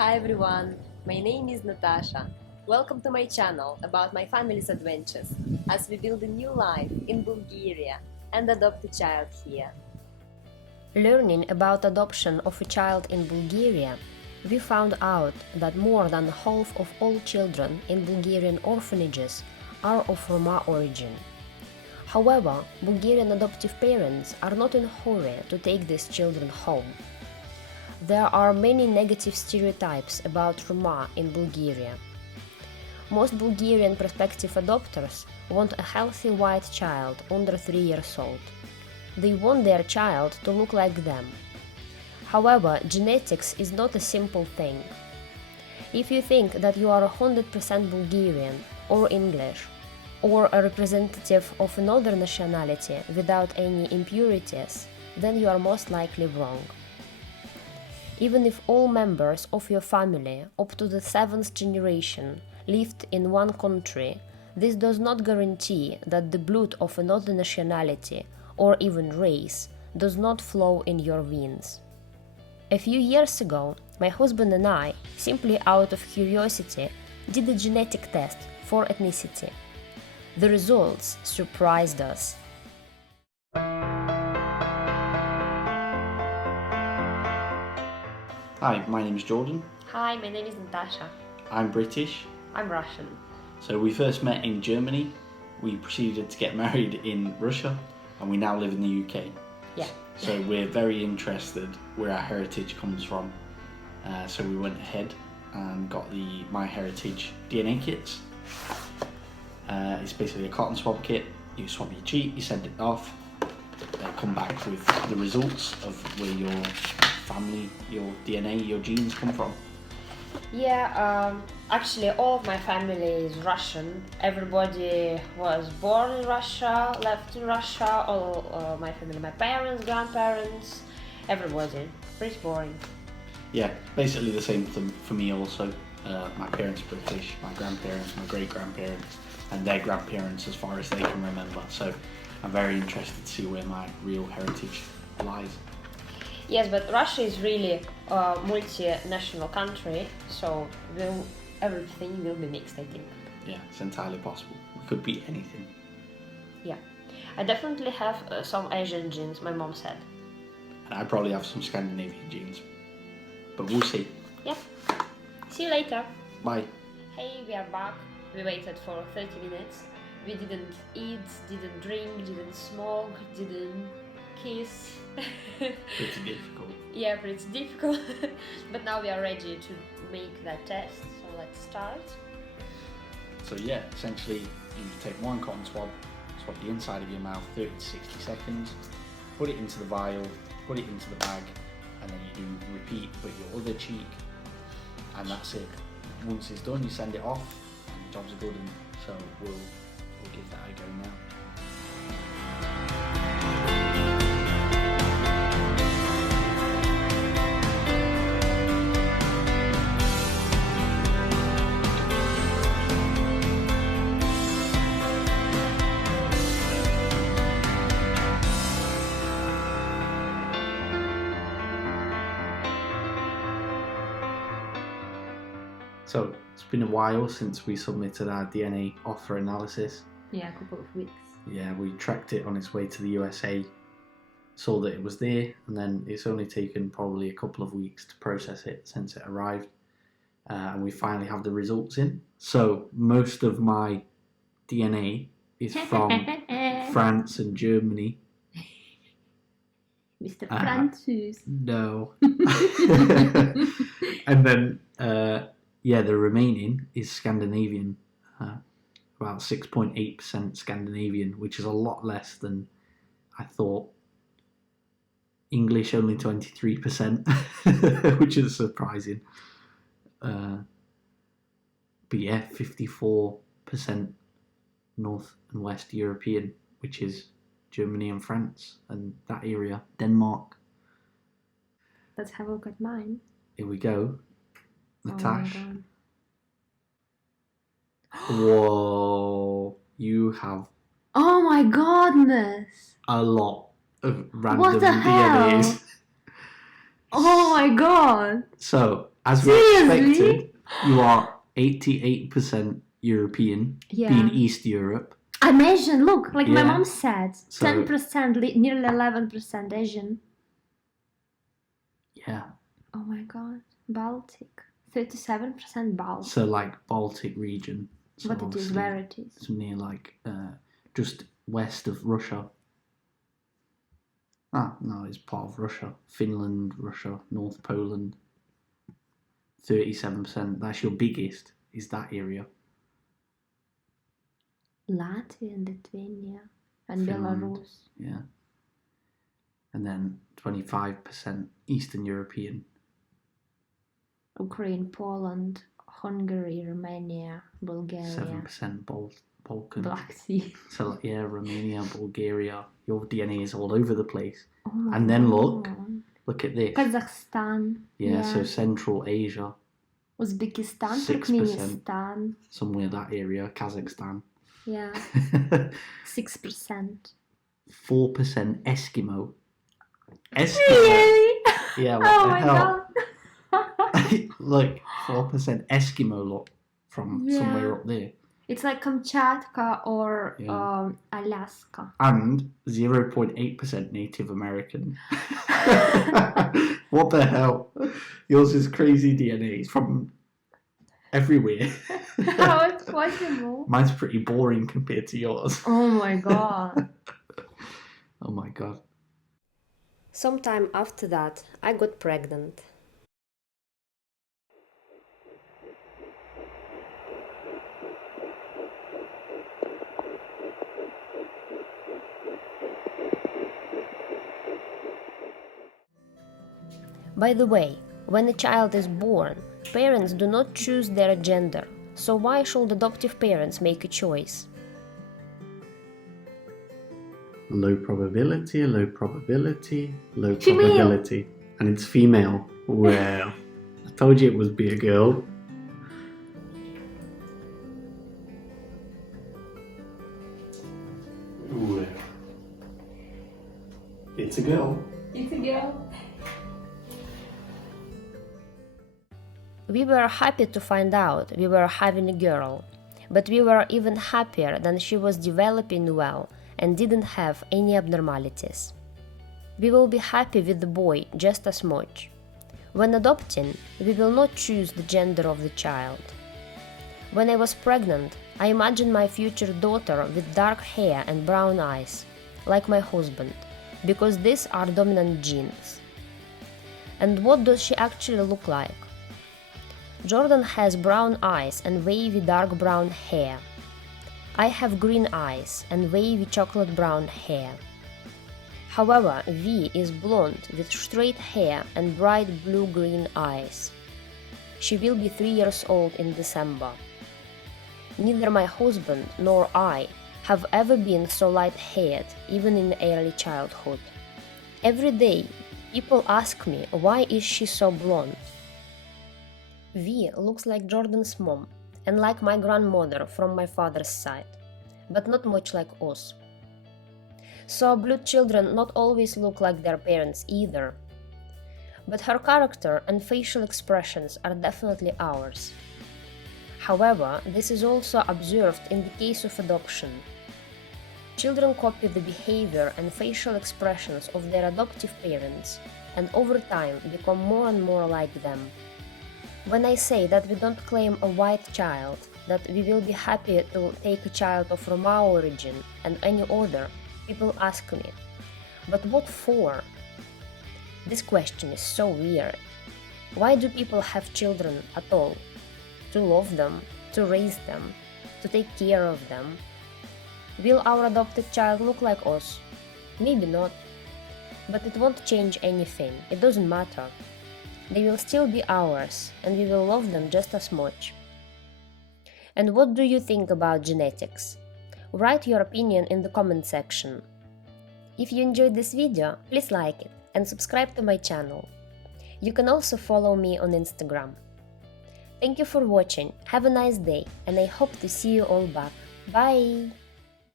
Hi everyone, my name is Natasha. Welcome to my channel about my family's adventures as we build a new life in Bulgaria and adopt a child here. Learning about adoption of a child in Bulgaria, we found out that more than half of all children in Bulgarian orphanages are of Roma origin. However, Bulgarian adoptive parents are not in a hurry to take these children home. There are many negative stereotypes about Roma in Bulgaria. Most Bulgarian prospective adopters want a healthy white child under 3 years old. They want their child to look like them. However, genetics is not a simple thing. If you think that you are 100% Bulgarian or English, or a representative of another nationality without any impurities, then you are most likely wrong. Even if all members of your family up to the 7th generation lived in one country, this does not guarantee that the blood of another nationality or even race does not flow in your veins. A few years ago, my husband and I, simply out of curiosity, did a genetic test for ethnicity. The results surprised us. Hi, my name is Jordan. Hi, my name is Natasha. I'm British. I'm Russian. So we first met in Germany. We proceeded to get married in Russia, and we now live in the UK. Yeah. So we're very interested where our heritage comes from. So we went ahead and got the MyHeritage DNA kits. It's basically a cotton swab kit. You swab your cheek, you send it off. They come back with the results of where your family, your DNA, your genes come from. Yeah, actually all of my family is Russian. Everybody was born in Russia, left in Russia, all my family, my parents, grandparents, everybody. Pretty boring. Yeah, basically the same for me also. My parents are British, my grandparents, my great-grandparents, and their grandparents as far as they can remember. So I'm very interested to see where my real heritage lies. Yes, but Russia is really a multinational country, so everything will be mixed, I think. Yeah, it's entirely possible. We could be anything. Yeah. I definitely have some Asian genes, my mom said. And I probably have some Scandinavian genes. But we'll see. Yeah. See you later. Bye. Hey, we are back. We waited for 30 minutes. We didn't eat, didn't drink, didn't smoke, didn't kiss. Pretty difficult. Yeah, pretty difficult. But now we are ready to make that test. So let's start. So yeah, essentially you take one cotton swab the inside of your mouth 30 to 60 seconds, put it into the vial, put it into the bag, and then you do repeat with your other cheek, and that's it. Once it's done, you send it off, and jobs are good. And so we'll give that a go now. So it's been a while since we submitted our DNA off for analysis. Yeah, a couple of weeks. Yeah, we tracked it on its way to the USA, saw that it was there, and then it's only taken probably a couple of weeks to process it since it arrived. And we finally have the results in. So most of my DNA is from France and Germany. Mr. Francis. No. And then, the remaining is Scandinavian. About 6.8% Scandinavian, which is a lot less than I thought. English only 23%, which is surprising. But yeah, 54% North and West European, which is Germany and France and that area, Denmark. Let's have a look at mine. Here we go. Natasha. Oh my God. Whoa, you have Oh my goodness! a lot of random What the hell? DNAs. Oh my god! So as we Seriously? expected, you are 88% European, Yeah. being East Europe. I'm Asian. Look, like my Yeah. mom said, So- 10%, nearly 11% Asian. Yeah. Oh my god, Baltic. 37% Baltic. So like Baltic region. So What it is, obviously where it is. It's near like just west of Russia. Ah, no, it's part of Russia. Finland, Russia, North Poland. 37%. That's your biggest, is that area. Latvia and Lithuania and Finland. Belarus. Yeah. And then 25% Eastern European. Ukraine, Poland, Hungary, Romania, Bulgaria, 7% Balkans. Black Sea. So like, yeah, Romania, Bulgaria. Your DNA is all over the place. Oh my And then look. God. Look at this. Kazakhstan. Yeah, so Central Asia, Uzbekistan, 6%. Turkmenistan. somewhere that area, Kazakhstan. Yeah, 6%. 4% Eskimo. Eskimo. Really? Yeah, what Oh the my hell? god. Look, 4% Eskimo look from Yeah. somewhere up there. It's like Kamchatka or Yeah. Alaska. And 0.8% Native American. What the hell? Yours is crazy DNA. It's from everywhere. How it's possible? Mine's pretty boring compared to yours. Oh my god. Oh my god. Sometime after that, I got pregnant. By the way, when a child is born, parents do not choose their gender, so why should adoptive parents make a choice? Low probability, low probability, low Female. probability. And it's female. Well, I told you it would be a girl. Well, it's a girl. It's a girl. We were happy to find out we were having a girl, but we were even happier than she was developing well and didn't have any abnormalities. We will be happy with the boy just as much. When adopting, we will not choose the gender of the child. When I was pregnant, I imagined my future daughter with dark hair and brown eyes, like my husband, because these are dominant genes. And what does she actually look like? Jordan has brown eyes and wavy dark brown hair. I have green eyes and wavy chocolate brown hair. However, V is blonde with straight hair and bright blue-green eyes. She will be 3 years old in December. Neither my husband nor I have ever been so light-haired, even in early childhood. Every day, people ask me why is she so blonde. V looks like Jordan's mom and like my grandmother from my father's side, but not much like us. So blue children not always look like their parents either. But her character and facial expressions are definitely ours. However, this is also observed in the case of adoption. Children copy the behavior and facial expressions of their adoptive parents and over time become more and more like them. When I say that we don't claim a white child, that we will be happy to take a child of Roma origin and any other, people ask me, but what for? This question is so weird. Why do people have children at all? To love them, to raise them, to take care of them. Will our adopted child look like us? Maybe not. But it won't change anything, it doesn't matter. They will still be ours, and we will love them just as much. And what do you think about genetics? Write your opinion in the comment section. If you enjoyed this video, please like it and subscribe to my channel. You can also follow me on Instagram. Thank you for watching, have a nice day, and I hope to see you all back. Bye!